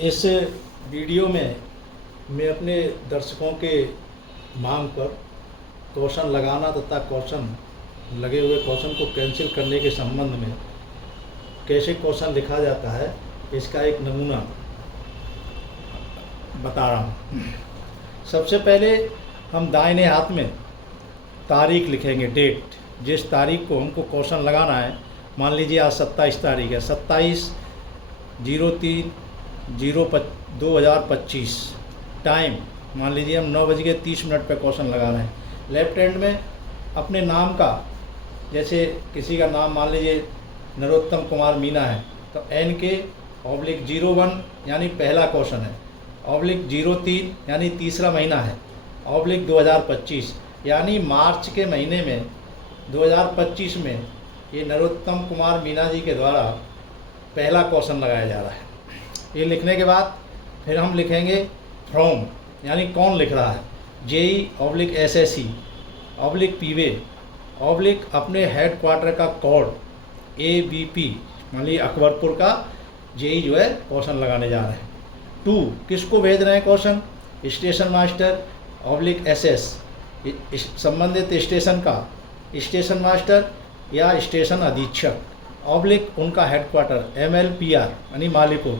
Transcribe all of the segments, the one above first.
इस वीडियो में मैं अपने दर्शकों के मांग पर क्वेश्चन लगाना तथा क्वेश्चन लगे हुए क्वेश्चन को कैंसिल करने के संबंध में कैसे क्वेश्चन लिखा जाता है इसका एक नमूना बता रहा हूँ। सबसे पहले हम दाहिने हाथ में तारीख लिखेंगे, डेट, जिस तारीख को हमको क्वेश्चन लगाना है। मान लीजिए आज 27 तारीख है, 27/03/2025। टाइम मान लीजिए हम 9:30 पे क्वेश्चन लगा रहे हैं। लेफ्ट हैंड में अपने नाम का, जैसे किसी का नाम मान लीजिए नरोत्तम कुमार मीना है तो NK/01 यानी पहला क्वेश्चन है, /03 यानी तीसरा महीना है, /2025 यानी मार्च के महीने में 2025 में ये नरोत्तम कुमार मीना जी के द्वारा पहला क्वेश्चन लगाया जा रहा है। ये लिखने के बाद फिर हम लिखेंगे फ्रॉम यानी कौन लिख रहा है, JEE/SSE/PV/ अपने हेड क्वार्टर का कोड ABP, मान लीजिए अकबरपुर का JEE जो है क्वेश्चन लगाने जा रहे हैं। 2 किसको भेज रहे हैं क्वेश्चन, स्टेशन मास्टर SS संबंधित स्टेशन का स्टेशन मास्टर या स्टेशन अधीक्षक उनका हेडक्वार्टर MLPR यानी मालीपुर।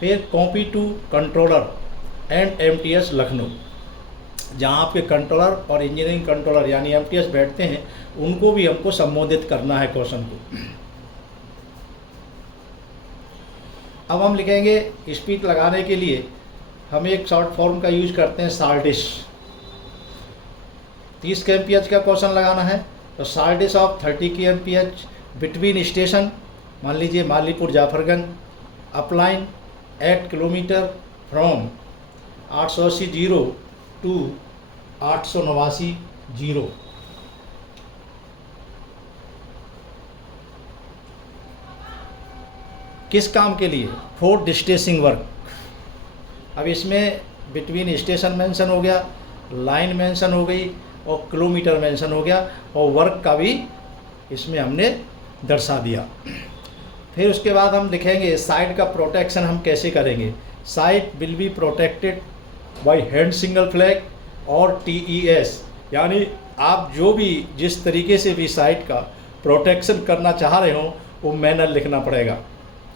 फिर copy to controller and MTS Lucknow, जहाँ आपके कंट्रोलर और इंजीनियरिंग कंट्रोलर यानी MTS बैठते हैं उनको भी हमको संबोधित करना है क्वेश्चन को। अब हम लिखेंगे, स्पीड लगाने के लिए हम एक शॉर्ट फॉर्म का यूज करते हैं, साल्डिश। 30 kmph का क्वेश्चन लगाना है तो साल्डिश ऑफ 30 kmph बिटवीन स्टेशन, मान लीजिए Malipur Jafarganj, up line 8 kilometre from 880 to 889। किस काम के लिए, फॉर डिस्टेंसिंग वर्क। अब इसमें बिटवीन स्टेशन मेंशन हो गया, लाइन मेंशन हो गई और किलोमीटर मेंशन हो गया और वर्क का भी इसमें हमने दर्शा दिया। फिर उसके बाद हम लिखेंगे साइट का प्रोटेक्शन हम कैसे करेंगे। Site will be protected by hand single flag और TES, यानी आप जो भी जिस तरीके से भी साइट का प्रोटेक्शन करना चाह रहे हो वो मैनर लिखना पड़ेगा।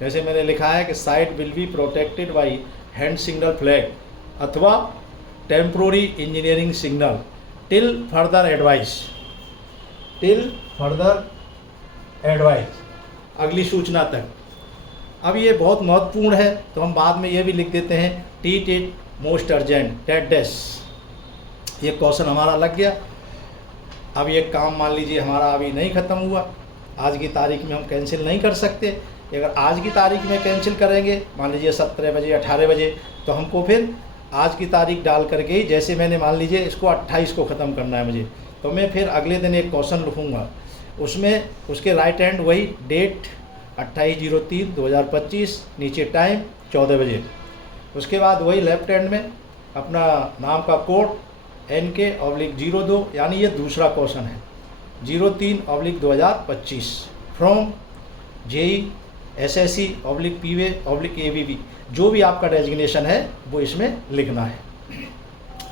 जैसे मैंने लिखा है कि site will be protected by hand signal flag अथवा temporary engineering signal till further advice, अगली सूचना तक। अब ये बहुत महत्वपूर्ण है तो हम बाद में ये भी लिख देते हैं टीट मोस्ट अर्जेंट @। ये क्वेश्चन हमारा लग गया। अब ये काम मान लीजिए हमारा अभी नहीं ख़त्म हुआ, आज की तारीख में हम कैंसिल नहीं कर सकते। अगर आज की तारीख में कैंसिल करेंगे मान लीजिए 17 बजे 18 बजे तो हमको फिर आज की तारीख डाल करके ही, जैसे मैंने मान लीजिए इसको 28 को ख़त्म करना है मुझे, तो मैं फिर अगले दिन एक क्वेश्चन लिखूँगा, उसमें उसके राइट हैंड वही डेट 28/03/2025, नीचे टाइम 14 बजे। उसके बाद वही लेफ्ट हैंड में अपना नाम का कोड NK/02 यानी ये दूसरा क्वेश्चन है, 03/2025 फ्रॉम JEE/SSE/PV/ABB। जो भी आपका डेजिग्नेशन है वो इसमें लिखना है,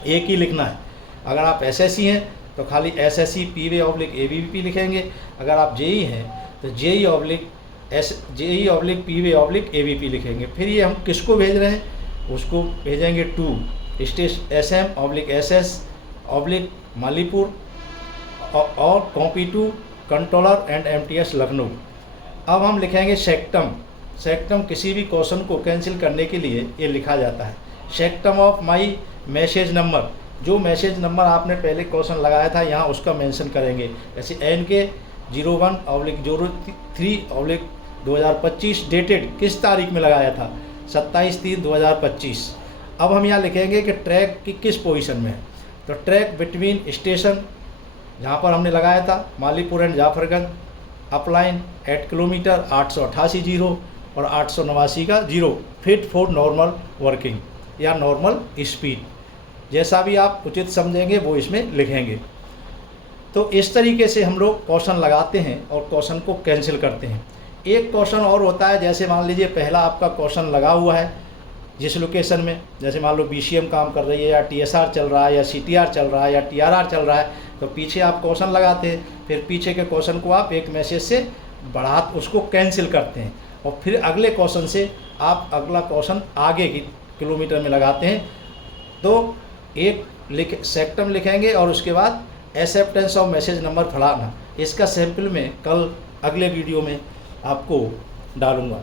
एक ही लिखना है। अगर आप SSE हैं तो खाली SSE/PV/ABB लिखेंगे, अगर आप JEE हैं तो JEE/PV/ABB लिखेंगे। फिर ये हम किसको भेज रहे हैं, उसको भेजेंगे टू SM/SS मालीपुर और copy to controller and MTS Lucknow. अब हम लिखेंगे सेक्टम किसी भी क्वेश्चन को कैंसिल करने के लिए ये लिखा जाता है। सेक्टम ऑफ माई मैसेज नंबर, जो मैसेज नंबर आपने पहले क्वेश्चन लगाया था यहाँ उसका मेंशन करेंगे। जैसे NK/01/03/2025 डेटेड किस तारीख में लगाया था, 27/3/2025। अब हम यहाँ लिखेंगे कि ट्रैक की किस पोजीशन में है, तो ट्रैक बिटवीन स्टेशन जहाँ पर हमने लगाया था Malipur and Jafarganj, up line 8 kilometre 888 और 889 का 0, फिट फॉर नॉर्मल वर्किंग या नॉर्मल स्पीड, जैसा भी आप उचित समझेंगे वो इसमें लिखेंगे। तो इस तरीके से हम लोग क्वेश्चन लगाते हैं और क्वेश्चन को कैंसिल करते हैं। एक क्वेश्चन और होता है, जैसे मान लीजिए पहला आपका क्वेश्चन लगा हुआ है जिस लोकेशन में, जैसे मान लो BCM काम कर रही है या TSR चल रहा है या CTR चल रहा है या TRR चल रहा है, तो पीछे आप क्वेश्चन लगाते हैं, फिर पीछे के क्वेश्चन को आप एक मैसेज से बढ़ा उसको कैंसिल करते हैं और फिर अगले क्वेश्चन से आप अगला क्वेश्चन आगे की किलोमीटर में लगाते हैं। तो एक सेक्टम लिखेंगे और उसके बाद एक्सेप्टेंस ऑफ मैसेज नंबर फलाना, इसका सैंपल में कल अगले वीडियो में आपको डालूँगा।